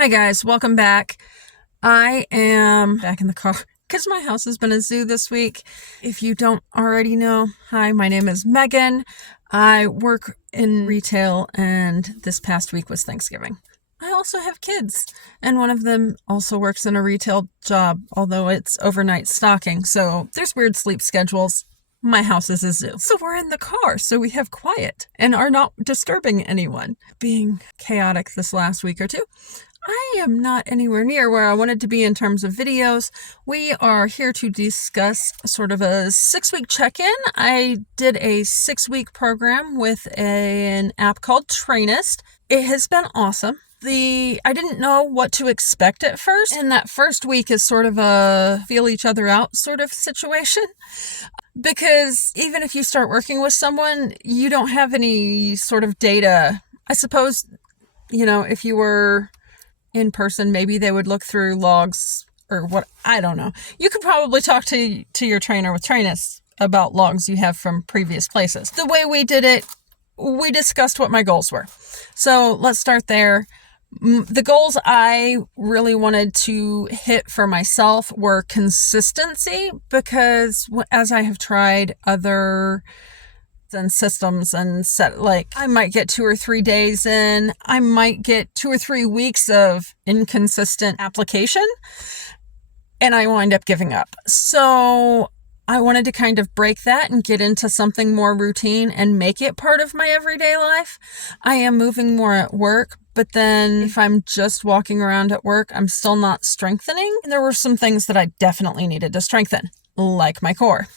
Hi guys, welcome back. I am back in the car because my house has been a zoo this week. If you don't already know, hi, my name is Megan. I work in retail and this past week was Thanksgiving. I also have kids and one of them also works in a retail job, although it's overnight stocking, so there's weird sleep schedules. My house is a zoo. So we're in the car, so we have quiet and are not disturbing anyone. Being chaotic this last week or two, I am not anywhere near where I wanted to be in terms of videos. We are here to discuss sort of a 6-week check-in. I did a 6-week program with an app called Trainest. It has been awesome. I didn't know what to expect at first, and that first week is sort of a feel each other out sort of situation. Because even if you start working with someone, you don't have any sort of data. I suppose, if you were in person, maybe they would look through logs or what, I don't know. You could probably talk to your trainer with Trainest about logs you have from previous places. The way we did it, we discussed what my goals were. So let's start there. The goals I really wanted to hit for myself were consistency, because as I have tried other systems and I might get 2 or 3 days in, I might get 2 or 3 weeks of inconsistent application, and I wind up giving up. So I wanted to kind of break that and get into something more routine and make it part of my everyday life. I am moving more at work, but then if I'm just walking around at work, I'm still not strengthening. And there were some things that I definitely needed to strengthen, like my core.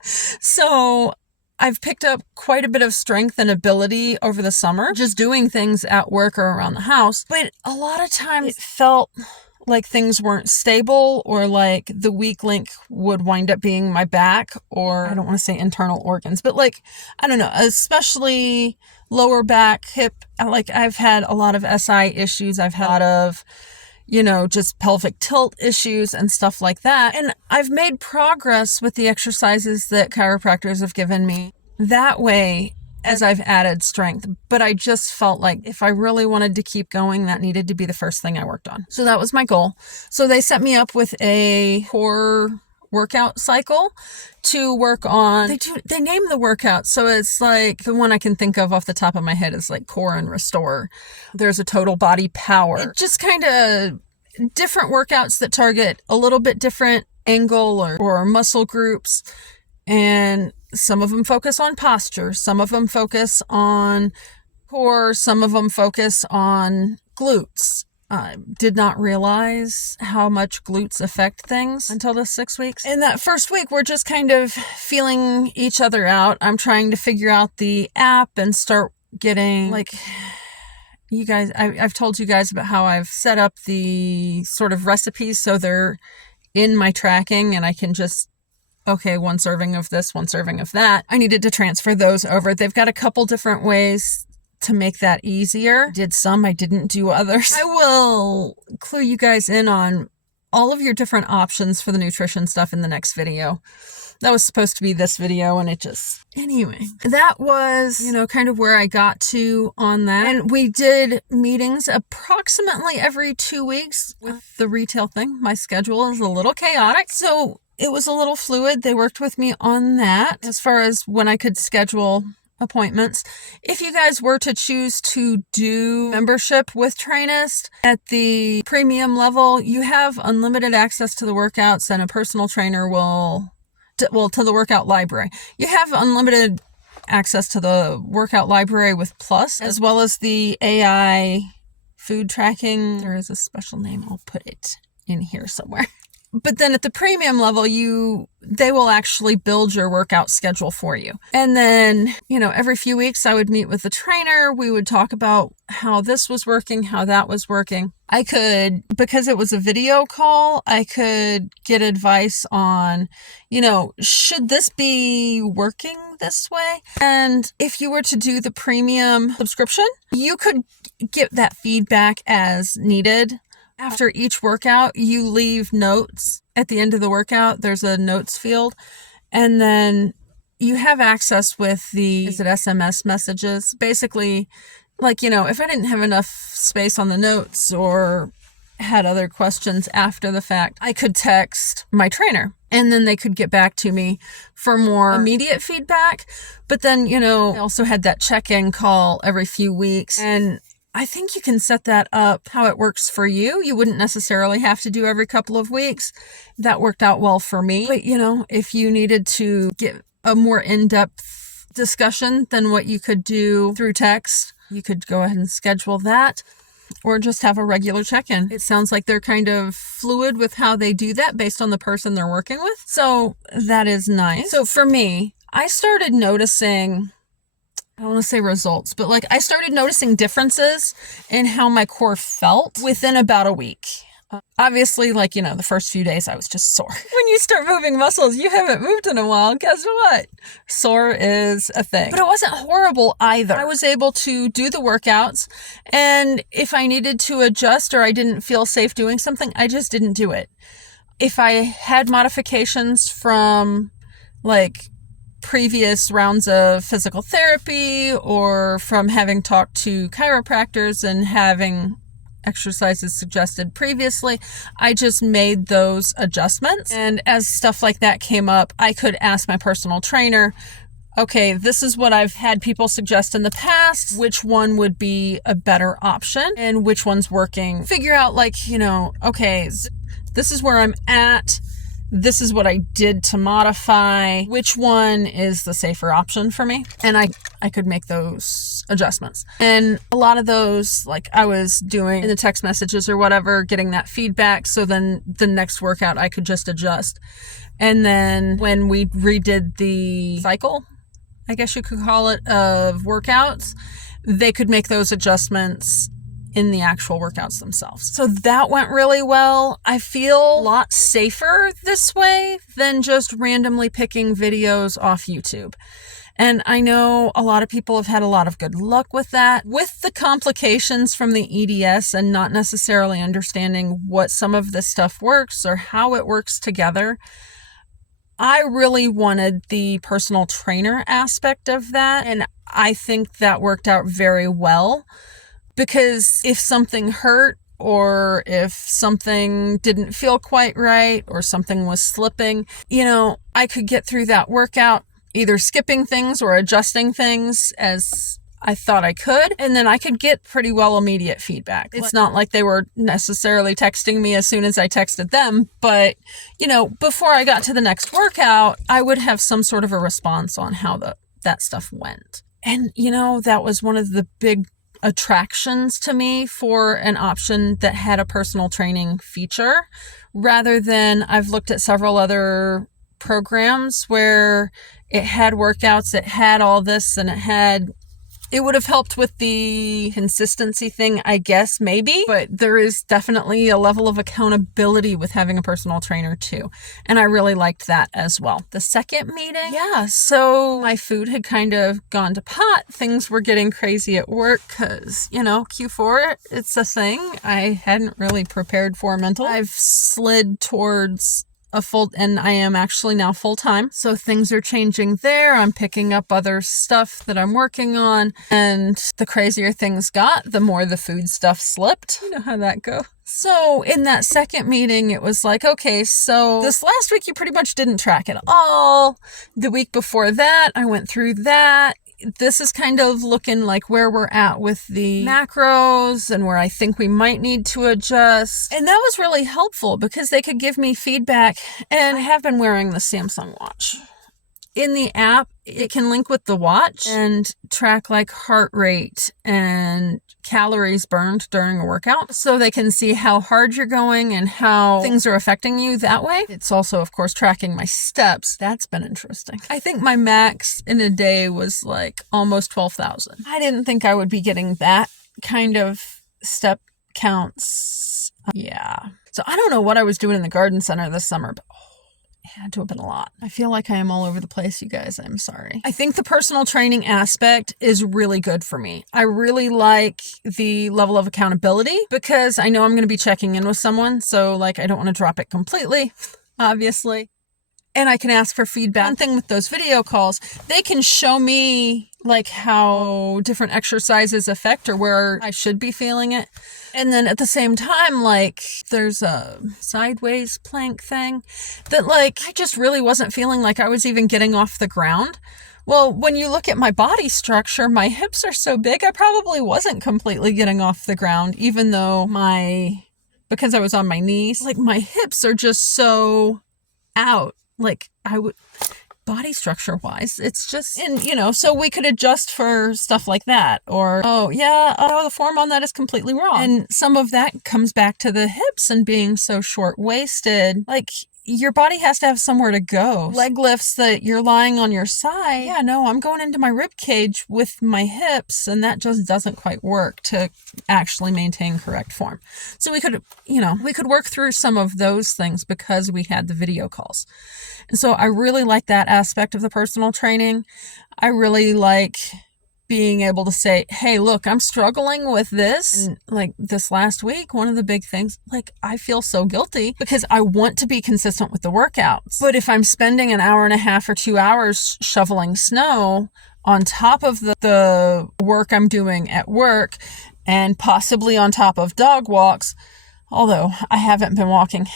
So I've picked up quite a bit of strength and ability over the summer, just doing things at work or around the house. But a lot of times it felt like things weren't stable, or like the weak link would wind up being my back, or I don't want to say internal organs, but I don't know, especially lower back, hip. I've had a lot of SI issues. I've had a lot of, just pelvic tilt issues and stuff like that. And I've made progress with the exercises that chiropractors have given me that way as I've added strength. But I just felt like if I really wanted to keep going, that needed to be the first thing I worked on. So that was my goal. So they set me up with a core workout cycle to work on. They name the workout, so it's like the one I can think of off the top of my head is like core and restore. There's a total body power. It just kind of different workouts that target a little bit different angle or muscle groups, and some of them focus on posture, some of them focus on core, some of them focus on glutes. I did not realize how much glutes affect things until the 6 weeks. In that first week, we're just kind of feeling each other out. I'm trying to figure out the app and start getting you guys, I've told you guys about how I've set up the sort of recipes so they're in my tracking and I can just, okay, 1 serving of this, 1 serving of that. I needed to transfer those over. They've got a couple different ways to make that easier. Did some, I didn't do others. I will clue you guys in on all of your different options for the nutrition stuff in the next video. That was supposed to be this video and anyway, that was, kind of where I got to on that. And we did meetings approximately every 2 weeks with the retail thing. My schedule is a little chaotic, so it was a little fluid. They worked with me on that as far as when I could schedule appointments. If you guys were to choose to do membership with Trainest at the premium level, you have unlimited access to the workouts, and a personal trainer to the workout library. You have unlimited access to the workout library with Plus, as well as the AI food tracking. There is a special name. I'll put it in here somewhere. But then at the premium level, they will actually build your workout schedule for you. And then, every few weeks I would meet with the trainer. We would talk about how this was working, how that was working. I could, because it was a video call, I could get advice on, should this be working this way? And if you were to do the premium subscription, you could get that feedback as needed. After each workout, you leave notes. At the end of the workout, there's a notes field. And then you have access with is it SMS messages? Basically, if I didn't have enough space on the notes or had other questions after the fact, I could text my trainer and then they could get back to me for more immediate feedback. But then, I also had that check-in call every few weeks, and I think you can set that up how it works for you. You wouldn't necessarily have to do every couple of weeks. That worked out well for me. But, if you needed to get a more in-depth discussion than what you could do through text, you could go ahead and schedule that, or just have a regular check-in. It sounds like they're kind of fluid with how they do that based on the person they're working with. So that is nice. So for me, I started noticing, I don't want to say results, but I started noticing differences in how my core felt within about a week. Obviously, the first few days I was just sore. When you start moving muscles you haven't moved in a while, guess what? Sore is a thing. But it wasn't horrible either. I was able to do the workouts, and if I needed to adjust or I didn't feel safe doing something, I just didn't do it. If I had modifications from previous rounds of physical therapy or from having talked to chiropractors and having exercises suggested previously, I just made those adjustments. And as stuff like that came up, I could ask my personal trainer, okay, this is what I've had people suggest in the past. Which one would be a better option and which one's working? Figure out okay, this is where I'm at. This is what I did to modify. Which one is the safer option for me? And I could make those adjustments. And a lot of those, I was doing in the text messages or whatever, getting that feedback. So then the next workout, I could just adjust. And then when we redid the cycle, I guess you could call it, of workouts, they could make those adjustments in the actual workouts themselves. So that went really well. I feel a lot safer this way than just randomly picking videos off YouTube. And I know a lot of people have had a lot of good luck with that. With the complications from the EDS and not necessarily understanding what some of this stuff works or how it works together, I really wanted the personal trainer aspect of that. And I think that worked out very well. Because if something hurt or if something didn't feel quite right or something was slipping, I could get through that workout either skipping things or adjusting things as I thought I could. And then I could get pretty well immediate feedback. It's not like they were necessarily texting me as soon as I texted them. But, before I got to the next workout, I would have some sort of a response on how that stuff went. And, that was one of the big attractions to me for an option that had a personal training feature, rather than I've looked at several other programs where it had workouts, it had all this, and it would have helped with the consistency thing, I guess, maybe, but there is definitely a level of accountability with having a personal trainer too. And I really liked that as well. The second meeting, so my food had kind of gone to pot. Things were getting crazy at work because, Q4, it's a thing I hadn't really prepared for mentally. I've slid towards and I am actually now full-time. So things are changing there. I'm picking up other stuff that I'm working on. And the crazier things got, the more the food stuff slipped. You know how that goes. So in that second meeting, it was okay, so this last week you pretty much didn't track at all. The week before that, I went through that. This is kind of looking like where we're at with the macros and where I think we might need to adjust. And that was really helpful because they could give me feedback. And I have been wearing the Samsung watch. In the app, it can link with the watch and track heart rate and calories burned during a workout, so they can see how hard you're going and how things are affecting you that way. It's also, of course, tracking my steps. That's been interesting. I think my max in a day was almost 12,000. I didn't think I would be getting that kind of step counts. So I don't know what I was doing in the garden center this summer, but it had to have been a lot. I feel like I am all over the place, you guys. I'm sorry. I think the personal training aspect is really good for me. I really like the level of accountability because I know I'm going to be checking in with someone. So I don't want to drop it completely, obviously. and I can ask for feedback. One thing with those video calls, they can show me like how different exercises affect or where I should be feeling it. And then at the same time, like there's a sideways plank thing that like I just really wasn't feeling like I was even getting off the ground. Well, when you look at my body structure, my hips are so big, I probably wasn't completely getting off the ground, even though because I was on my knees, like my hips are just so out. Like body structure wise, it's just, and so we could adjust for stuff like that. Or, the form on that is completely wrong. And some of that comes back to the hips and being so short waisted. Like, your body has to have somewhere to go. Leg lifts that you're lying on your side. Yeah, no, I'm going into my rib cage with my hips, and that just doesn't quite work to actually maintain correct form. So we could work through some of those things because we had the video calls. And so I really like that aspect of the personal training. I really like being able to say, hey, look, I'm struggling with this. And like this last week, one of the big things, like I feel so guilty because I want to be consistent with the workouts. But if I'm spending an hour and a half or 2 hours shoveling snow on top of the work I'm doing at work and possibly on top of dog walks, although I haven't been walking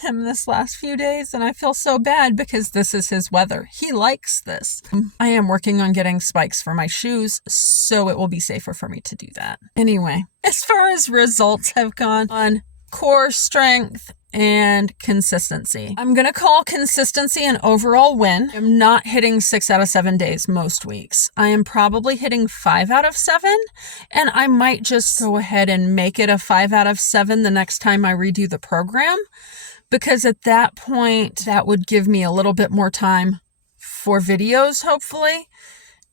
him this last few days and I feel so bad because this is his weather. He likes this. I am working on getting spikes for my shoes, so it will be safer for me to do that. Anyway, as far as results have gone on core strength and consistency, I'm going to call consistency an overall win. I'm not hitting 6 out of 7 days most weeks. I am probably hitting 5 out of 7, and I might just go ahead and make it a 5 out of 7 the next time I redo the program. Because at that point, that would give me a little bit more time for videos, hopefully,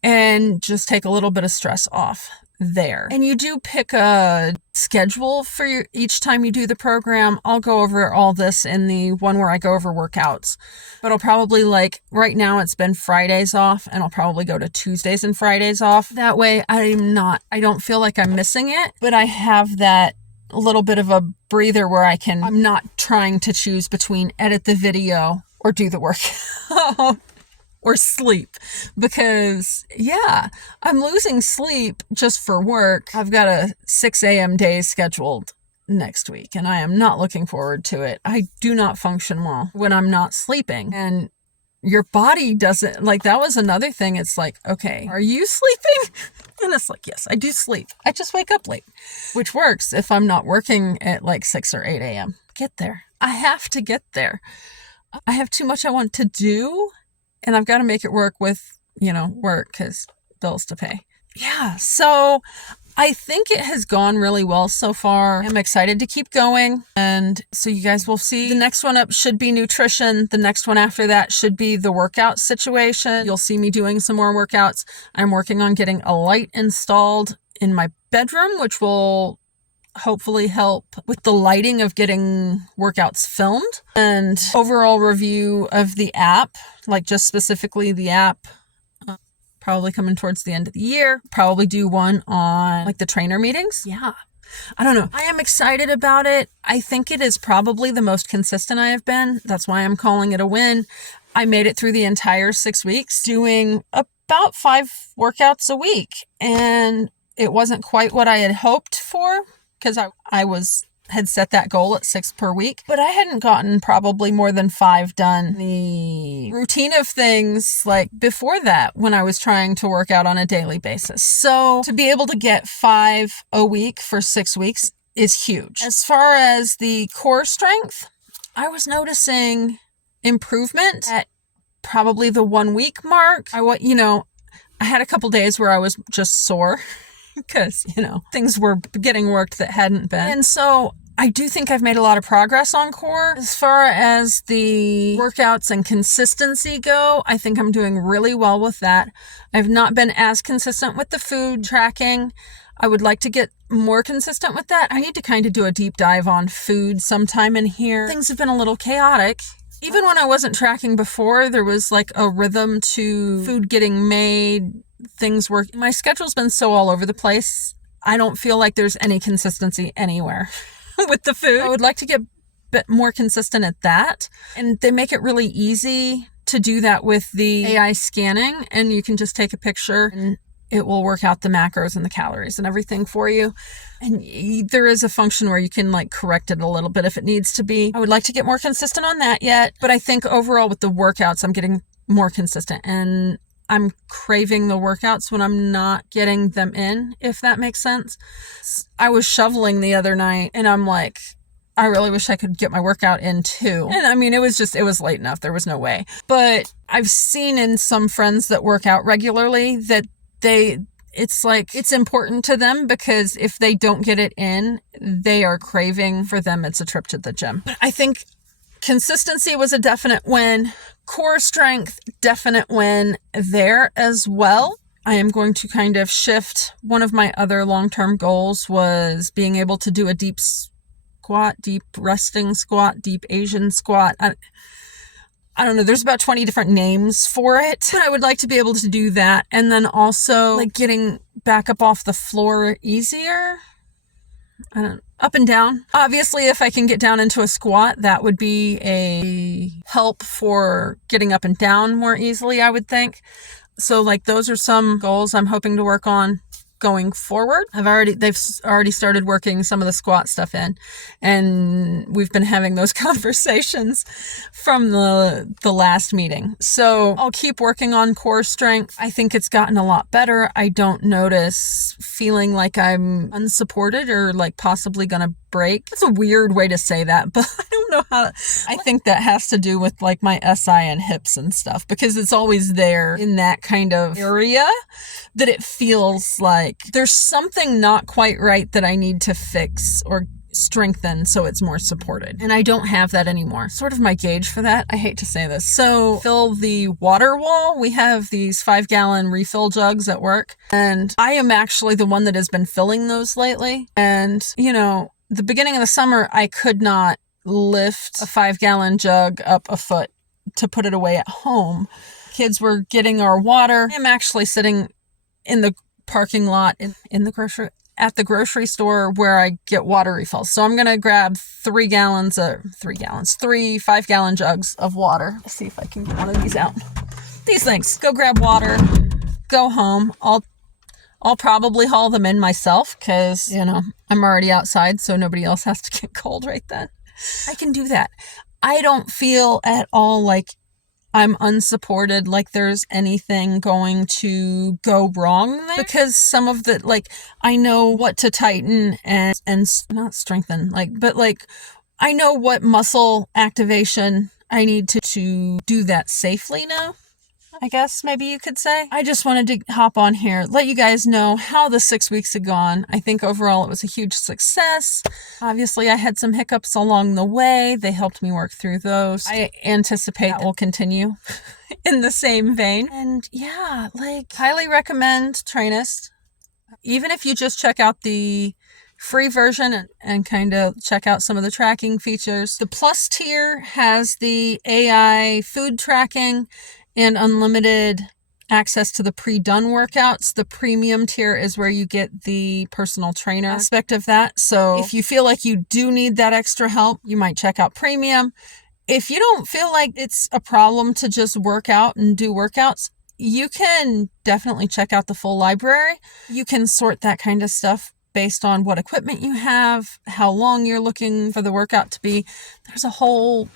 and just take a little bit of stress off there. And you do pick a schedule for each time you do the program. I'll go over all this in the one where I go over workouts. But I'll probably right now it's been Fridays off, and I'll probably go to Tuesdays and Fridays off. That way I don't feel like I'm missing it, but I have that a little bit of a breather where I'm not trying to choose between edit the video or do the work or sleep, because I'm losing sleep just for work. I've got a 6 a.m. day scheduled next week and I am not looking forward to it. I do not function well when I'm not sleeping, and your body doesn't, that was another thing. It's like, okay, are you sleeping? And it's like, yes, I do sleep. I just wake up late, which works if I'm not working at 6 or 8 a.m. Get there. I have to get there. I have too much I want to do, and I've got to make it work with, work because bills to pay. Yeah, so I think it has gone really well so far. I'm excited to keep going. And so you guys will see. The next one up should be nutrition. The next one after that should be the workout situation. You'll see me doing some more workouts. I'm working on getting a light installed in my bedroom, which will hopefully help with the lighting of getting workouts filmed. And overall review of the app, just specifically the app, probably coming towards the end of the year. Probably do one on the trainer meetings. Yeah. I don't know. I am excited about it. I think it is probably the most consistent I have been. That's why I'm calling it a win. I made it through the entire 6 weeks doing about 5 workouts a week. And it wasn't quite what I had hoped for because I had set that goal at 6 per week, but I hadn't gotten probably more than 5 done. The routine of things before that when I was trying to work out on a daily basis. So to be able to get 5 a week for 6 weeks is huge. As far as the core strength, I was noticing improvement at probably the 1 week mark. I had a couple days where I was just sore because, things were getting worked that hadn't been. And so I do think I've made a lot of progress on core. As far as the workouts and consistency go, I think I'm doing really well with that. I've not been as consistent with the food tracking. I would like to get more consistent with that. I need to kind of do a deep dive on food sometime in here. Things have been a little chaotic. Even when I wasn't tracking before, there was a rhythm to food getting made. My schedule's been so all over the place. I don't feel like there's any consistency anywhere with the food. I would like to get more consistent at that. And they make it really easy to do that with the AI scanning, and you can just take a picture and it will work out the macros and the calories and everything for you. And there is a function where you can like correct it a little bit if it needs to be. I would like to get more consistent on that yet, but I think overall with the workouts, I'm getting more consistent, and I'm craving the workouts when I'm not getting them in, if that makes sense. I was shoveling the other night and I'm like, I really wish I could get my workout in too. And I mean, it was late enough. There was no way. But I've seen in some friends that work out regularly that it's like, it's important to them, because if they don't get it in, they are craving. For them, it's a trip to the gym. But I think consistency was a definite win. Core strength, definite win there as well. I am going to kind of shift. One of my other long-term goals was being able to do a deep squat, deep resting squat, deep Asian squat. I don't know, there's about 20 different names for it. I would like to be able to do that. And then also like getting back up off the floor easier. Up and down. Obviously, if I can get down into a squat, that would be a help for getting up and down more easily, I would think. So like those are some goals I'm hoping to work on going forward. They've already started working some of the squat stuff in, and we've been having those conversations from the last meeting. So I'll keep working on core strength. I think it's gotten a lot better. I don't notice feeling like I'm unsupported or like possibly gonna break. It's a weird way to say that, but I don't know how I think that has to do with like my SI and hips and stuff, because it's always there in that kind of area that it feels like there's something not quite right that I need to fix or strengthen so it's more supported. And I don't have that anymore. Sort of my gauge for that. I hate to say this. So fill the water wall. We have these 5-gallon refill jugs at work, and I am actually the one that has been filling those lately. And, you know, the beginning of the summer, I could not lift a 5-gallon jug up a foot to put it away at home. Kids were getting our water. I'm actually sitting in the parking lot at the grocery store where I get water refills. So I'm going to grab 3 5-gallon jugs of water. Let's see if I can get one of these out. These things. Go grab water, go home. I'll probably haul them in myself because, you know, I'm already outside, so nobody else has to get cold right then. I can do that. I don't feel at all like I'm unsupported, like there's anything going to go wrong there, because some of the, like, I know what to tighten and not strengthen, but I know what muscle activation I need to do that safely now, I guess maybe you could say. I just wanted to hop on here, let you guys know how the 6 weeks had gone. I think overall it was a huge success. Obviously, I had some hiccups along the way. They helped me work through those. I anticipate that will continue in the same vein. And yeah, highly recommend Trainest. Even if you just check out the free version and kind of check out some of the tracking features. The Plus tier has the AI food tracking and unlimited access to the pre-done workouts. The premium tier is where you get the personal trainer aspect of that. So if you feel like you do need that extra help, you might check out premium. If you don't feel like it's a problem to just work out and do workouts, you can definitely check out the full library. You can sort that kind of stuff based on what equipment you have, how long you're looking for the workout to be. There's a whole,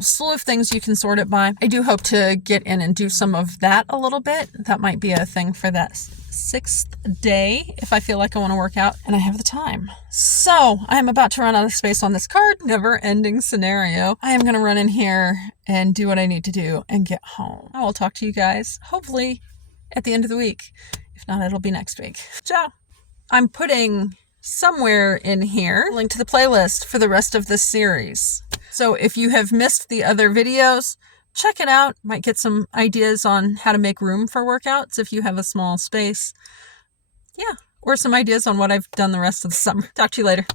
slew of things you can sort it by. I do hope to get in and do some of that a little bit. That might be a thing for that 6th day if I feel like I want to work out and I have the time. So I'm about to run out of space on this card. Never ending scenario. I am going to run in here and do what I need to do and get home. I will talk to you guys hopefully at the end of the week. If not, it'll be next week. Ciao. I'm putting somewhere in here a link to the playlist for the rest of this series. So if you have missed the other videos, check it out. Might get some ideas on how to make room for workouts if you have a small space. Yeah, or some ideas on what I've done the rest of the summer. Talk to you later.